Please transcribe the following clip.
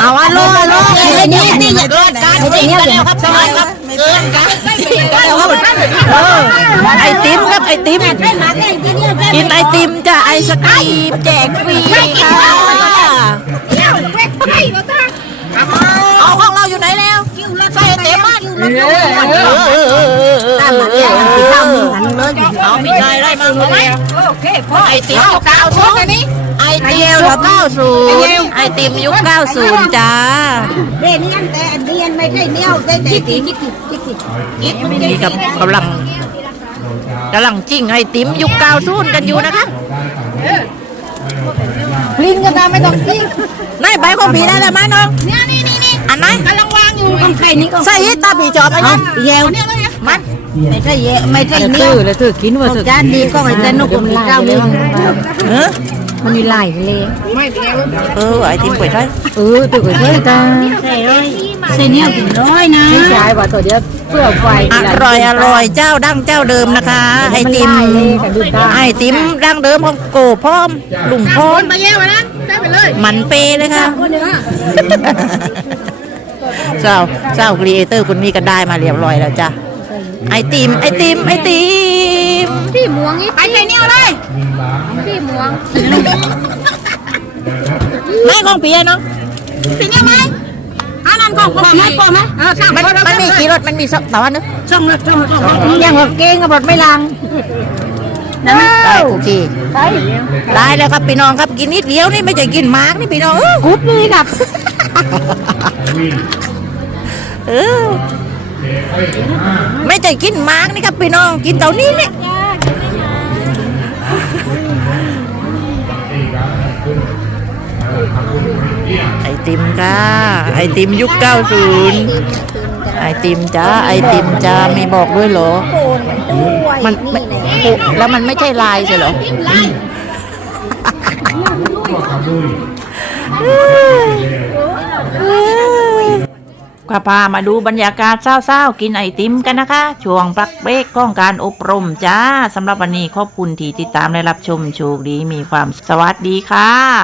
เอาอะโลอะโลไอ้นี่นี่อย่าเกินการจริงกันแล้วครับทำไมครับเกินกันเออไอติมครับไอติมกินไอติมจะไอศกรีมแจกฟรีค่ะเอาของเราอยู่ไหนแล้วใส่ไอติมมันเอาพี่ชายได้มาไหมไอติมยุคเก้าศูนย์ไอ ติมยุคเก้าศูนย์ไอติมยุคเก้าศูนย์จ้าเรียนนี่แต่อันเรียนไม่ใช่เนี้ยได้แต่ติจิกิจิกิจิกินี่กับกำลังกำลังจิ้งไอติมยุคเก้าศูนย์กันอยู่นะคะลินก็ตามไม่ต้องจิ้งนายใบของผีได้เลยไหมน้องเนี่ยนี่นี่นี่อันไหนกำลังวางอยู่ของใครนี่ก็ใส่ตาผีจอบไอ้นั่นเยวมันไม่ใช่เยไม่ใช่เนี้ยแล้วเธอกินว่าของเธอจานดีก็ไอ้เจ้านกคนเจ้านี่เออ มันมีลายเลยเออไอติมเปิดได้เออตัวก็ช่วยตาใช่เลยใช่เนี้ยถึงร้อยนะพี่ชายว่าตัวเดียวเพื่อไฟอร่อยอร่อยเจ้าดั้งเจ้าเดิมนะคะ ไอติมกันดูตาไอติมดั้งเดิมของโกพร้อมลุงพร้อมมาเยี่ยมนะได้ไปเลยมันเปเลยค่ะเจ้าเจ้าครีเอเตอร์คนนี้ก็ได้มาเรียบร้อยแล้วจ้ะไอติมไอติมไอติม พี่หมวงนี่ไปใส่เนี้ยเลยพี่หมวงไม่ของปีไอ้น้องพี่เนี้ยไหมอันนั้นก็พอไหมพอไหมเออสามมันมันมีกี่รถมันมีสองแต่ว่านึกช่องเลยช่องช่องยังกับเก่งกับรถไม่ลังได้โอเคได้แล้วครับพี่น้องครับกินนิดเดียวนี่ไม่ใช่กินมากนี่พี่น้องเออกรุ๊ปนี่ครับเออไม่ใช่กินมากนี่ครับพี่น้องกินเท่านี้เนี่ย ติมจ้าไอติมยุคเก้าศูนย์ไอติมจ้าไอติมจ้ามีบอกด้วยเหรอ มันไม่โอ้แล้วมันไม่ใช่ลายใช่เหรอก็พามาดูบรรยากาศเศร้าๆ กินไอติมกันนะคะ ช่วงพักเบรกของการอบรมจ้าสำหรับวันนี้ขอบคุณที่ติดตามและรับชมโชคดีมีความสวัสดีค่ะ